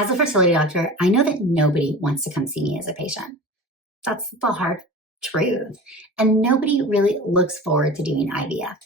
As a fertility doctor, I know that nobody wants to come see me as a patient. That's the hard truth. And nobody really looks forward to doing IVF.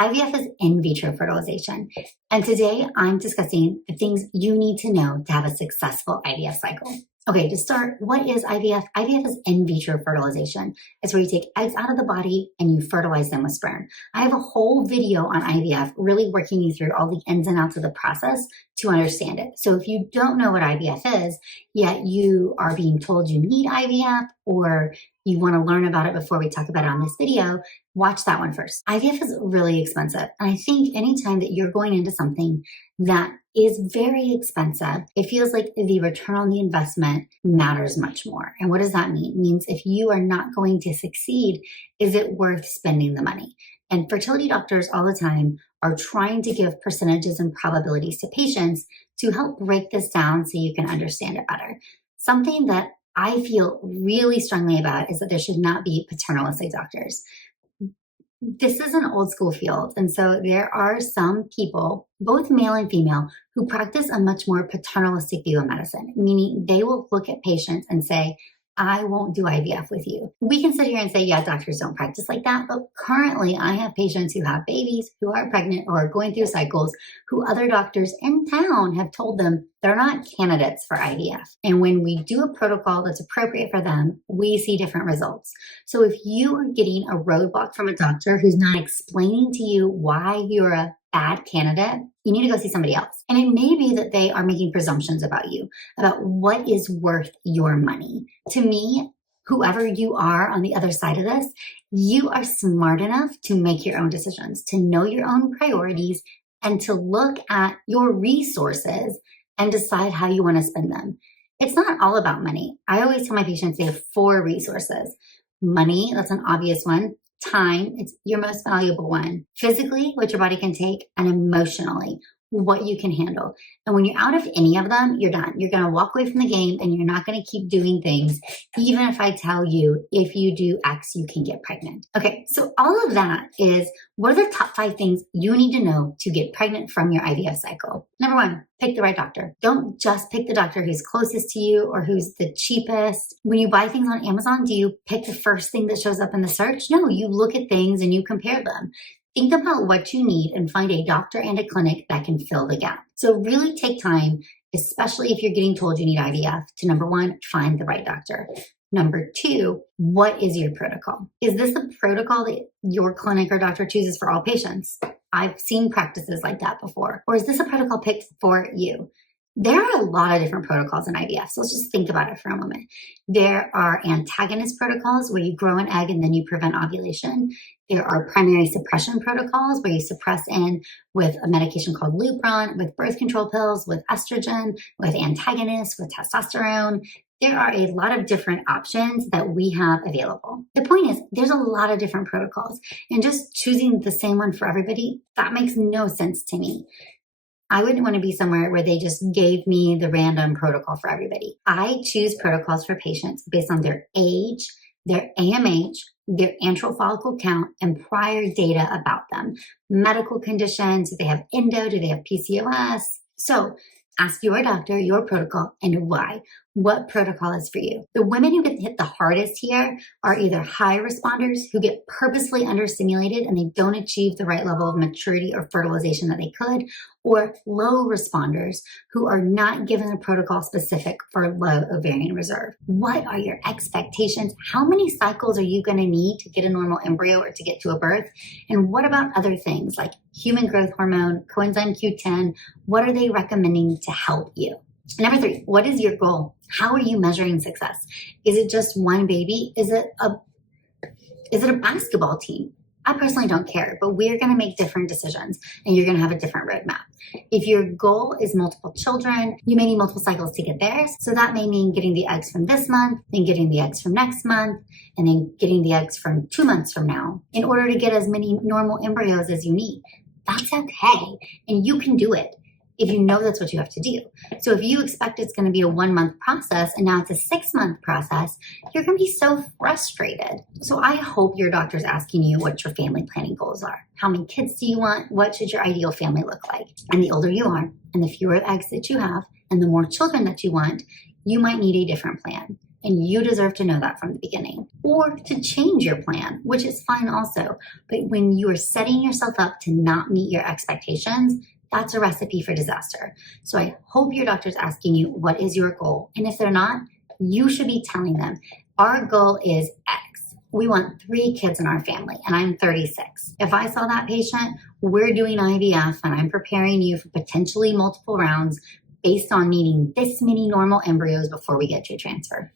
IVF is in vitro fertilization. And today I'm discussing the things you need to know to have a successful IVF cycle. Okay, to start, what is IVF? IVF is in vitro fertilization. It's where you take eggs out of the body and you fertilize them with sperm. I have a whole video on IVF really working you through all the ins and outs of the process to understand it. So if you don't know what IVF is, yet you are being told you need IVF or you want to learn about it before we talk about it on this video, watch that one first. IVF is really expensive. And I think anytime that you're going into something that is very expensive, it feels like the return on the investment matters much more. And what does that mean? It means if you are not going to succeed, is it worth spending the money? And fertility doctors all the time are trying to give percentages and probabilities to patients to help break this down so you can understand it better. Something that I feel really strongly about is that there should not be paternalistic doctors. This is an old school field. And so there are some people, both male and female, who practice a much more paternalistic view of medicine, meaning they will look at patients and say, I won't do IVF with you. We can sit here and say, yeah, doctors don't practice like that. But currently I have patients who have babies, who are pregnant, or are going through cycles, who other doctors in town have told them they're not candidates for IVF. And when we do a protocol that's appropriate for them, we see different results. So if you are getting a roadblock from a doctor who's not explaining to you why you're a bad candidate, you need to go see somebody else. And it may be that they are making presumptions about you, about what is worth your money. To me, whoever you are on the other side of this, you are smart enough to make your own decisions, to know your own priorities, and to look at your resources and decide how you want to spend them. It's not all about money. I always tell my patients they have 4 resources. Money, that's an obvious one. Time, it's your most valuable one. Physically, what your body can take, and emotionally, what you can handle. And when you're out of any of them, you're done. You're going to walk away from the game and you're not going to keep doing things, even if I tell you, if you do X, you can get pregnant. Okay, so all of that is, what are the top 5 things you need to know to get pregnant from your IVF cycle? Number 1, pick the right doctor. Don't just pick the doctor who's closest to you or who's the cheapest. When you buy things on Amazon, do you pick the first thing that shows up in the search? No, you look at things and you compare them. Think about what you need and find a doctor and a clinic that can fill the gap. So really take time, especially if you're getting told you need IVF, to number 1, find the right doctor. Number 2, what is your protocol? Is this a protocol that your clinic or doctor chooses for all patients? I've seen practices like that before. Or is this a protocol picked for you? There are a lot of different protocols in IVF, so let's just think about it for a moment. There are antagonist protocols where you grow an egg and then you prevent ovulation. There are primary suppression protocols where you suppress in with a medication called Lupron, with birth control pills, with estrogen, with antagonists, with testosterone. There are a lot of different options that we have available. The point is, there's a lot of different protocols, and just choosing the same one for everybody, that makes no sense to me. I wouldn't want to be somewhere where they just gave me the random protocol for everybody. I choose protocols for patients based on their age, their AMH, their antral follicle count, and prior data about them. Medical conditions, do they have endo, do they have PCOS? So ask your doctor your protocol and why. What protocol is for you? The women who get hit the hardest here are either high responders who get purposely understimulated and they don't achieve the right level of maturity or fertilization that they could, or low responders who are not given a protocol specific for low ovarian reserve. What are your expectations? How many cycles are you going to need to get a normal embryo or to get to a birth? And what about other things like human growth hormone, coenzyme Q10? What are they recommending to help you? Number 3, what is your goal? How are you measuring success? Is it just one baby? Is it a basketball team? I personally don't care, but we're going to make different decisions and you're going to have a different roadmap. If your goal is multiple children, you may need multiple cycles to get there. So that may mean getting the eggs from this month, then getting the eggs from next month, and then getting the eggs from 2 months from now in order to get as many normal embryos as you need. That's okay. And you can do it. if you know that's what you have to do. So if you expect it's going to be a 1 month process and now it's a 6 month process, you're going to be so frustrated. So I hope your doctor's asking you what your family planning goals are. How many kids do you want? What should your ideal family look like? And the older you are and the fewer eggs that you have and the more children that you want, you might need a different plan. And you deserve to know that from the beginning, or to change your plan, which is fine also. But when you are setting yourself up to not meet your expectations, that's a recipe for disaster. So I hope your doctor's asking you, what is your goal? And if they're not, you should be telling them, our goal is X. We want 3 kids in our family, and I'm 36. If I saw that patient, we're doing IVF, and I'm preparing you for potentially multiple rounds based on needing this many normal embryos before we get to a transfer.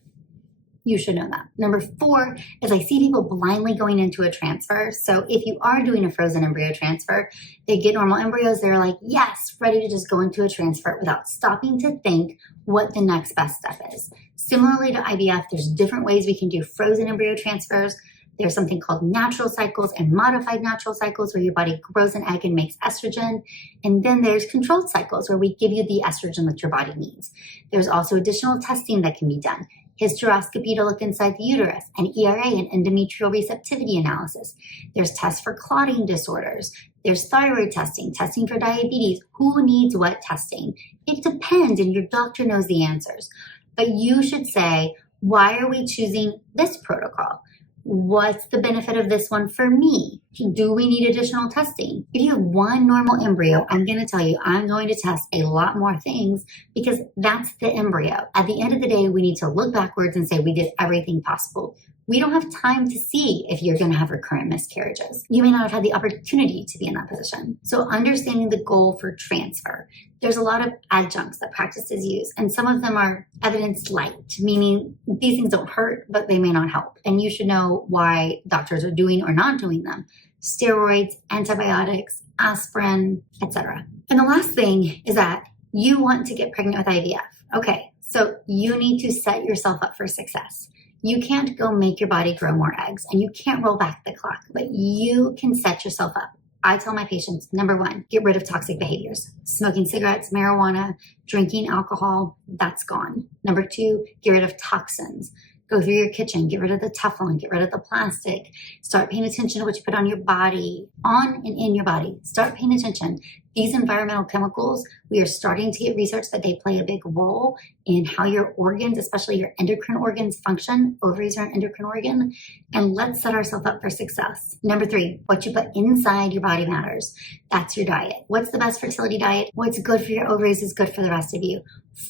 You should know that. Number 4 is I see people blindly going into a transfer. So if you are doing a frozen embryo transfer, they get normal embryos, they're like, yes, ready to just go into a transfer without stopping to think what the next best step is. Similarly to IVF, there's different ways we can do frozen embryo transfers. There's something called natural cycles and modified natural cycles where your body grows an egg and makes estrogen. And then there's controlled cycles where we give you the estrogen that your body needs. There's also additional testing that can be done. Hysteroscopy to look inside the uterus, and ERA and endometrial receptivity analysis. There's tests for clotting disorders. There's thyroid testing, testing for diabetes. Who needs what testing? It depends, and your doctor knows the answers. But you should say, why are we choosing this protocol? What's the benefit of this one for me? Do we need additional testing? If you have 1 normal embryo, I'm going to tell you, I'm going to test a lot more things because that's the embryo. At the end of the day, we need to look backwards and say we did everything possible. We don't have time to see if you're going to have recurrent miscarriages. You may not have had the opportunity to be in that position. So understanding the goal for transfer. There's a lot of adjuncts that practices use, and some of them are evidence light, meaning these things don't hurt, but they may not help. And you should know why doctors are doing or not doing them. Steroids, antibiotics, aspirin, etc. And the last thing is that you want to get pregnant with IVF. Okay, so you need to set yourself up for success. You can't go make your body grow more eggs, and you can't roll back the clock, but you can set yourself up. I tell my patients, number 1, get rid of toxic behaviors. Smoking cigarettes, marijuana, drinking alcohol, that's gone. Number 2, get rid of toxins. Go through your kitchen, get rid of the Teflon, get rid of the plastic. Start paying attention to what you put on your body, on and in your body. Start paying attention. These environmental chemicals, we are starting to get research that they play a big role in how your organs, especially your endocrine organs, function. Ovaries are an endocrine organ. And let's set ourselves up for success. Number 3, what you put inside your body matters. That's your diet. What's the best fertility diet? What's good for your ovaries is good for the rest of you.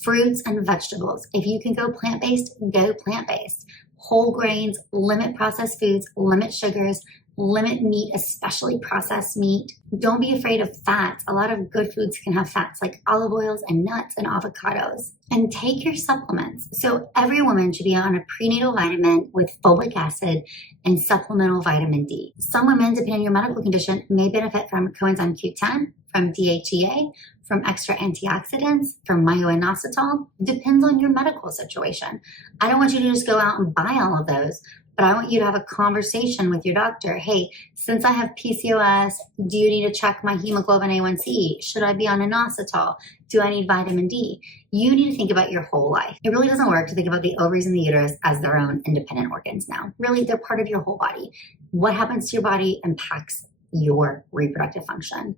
Fruits and vegetables. If you can go plant-based, go plant-based. Whole grains, limit processed foods, limit sugars, limit meat, especially processed meat. Don't be afraid of fats. A lot of good foods can have fats like olive oils and nuts and avocados. And take your supplements. So every woman should be on a prenatal vitamin with folic acid and supplemental vitamin D. Some women, depending on your medical condition, may benefit from coenzyme Q10, from DHEA, from extra antioxidants, from myo-inositol. Depends on your medical situation. I don't want you to just go out and buy all of those, but I want you to have a conversation with your doctor. Hey, since I have PCOS, do you need to check my hemoglobin A1C? Should I be on inositol? Do I need vitamin D? You need to think about your whole life. It really doesn't work to think about the ovaries and the uterus as their own independent organs now. Really, they're part of your whole body. What happens to your body impacts your reproductive function.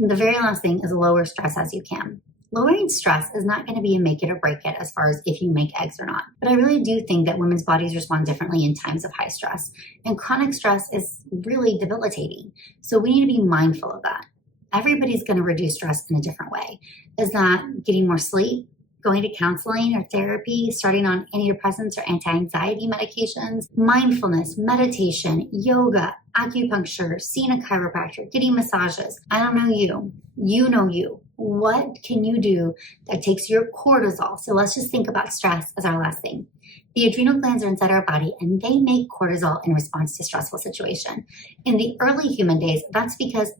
And the very last thing is lower stress as you can. Lowering stress is not going to be a make it or break it as far as if you make eggs or not. But I really do think that women's bodies respond differently in times of high stress. And chronic stress is really debilitating. So we need to be mindful of that. Everybody's going to reduce stress in a different way. Is that getting more sleep, going to counseling or therapy, starting on antidepressants or anti-anxiety medications, mindfulness, meditation, yoga, acupuncture, seeing a chiropractor, getting massages? I don't know you. You know you. What can you do that takes your cortisol? So let's just think about stress as our last thing. The adrenal glands are inside our body and they make cortisol in response to stressful situation. In the early human days, that's because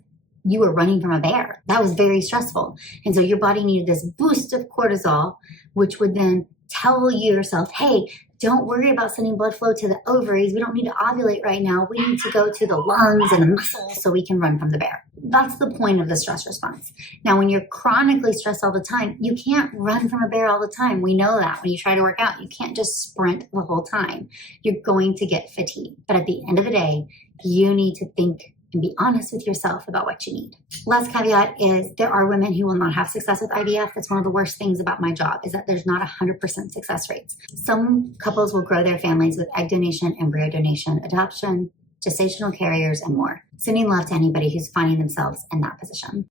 you were running from a bear. That was very stressful. And so your body needed this boost of cortisol, which would then tell yourself, hey, Don't worry about sending blood flow to the ovaries. We don't need to ovulate right now. We need to go to the lungs and the muscles so we can run from the bear. That's the point of the stress response. Now, when you're chronically stressed all the time, you can't run from a bear all the time. We know that when you try to work out, you can't just sprint the whole time. You're going to get fatigued. But at the end of the day, you need to think and be honest with yourself about what you need. Last caveat is there are women who will not have success with IVF. That's one of the worst things about my job is that there's not 100% success rates. Some couples will grow their families with egg donation, embryo donation, adoption, gestational carriers, and more. Sending love to anybody who's finding themselves in that position.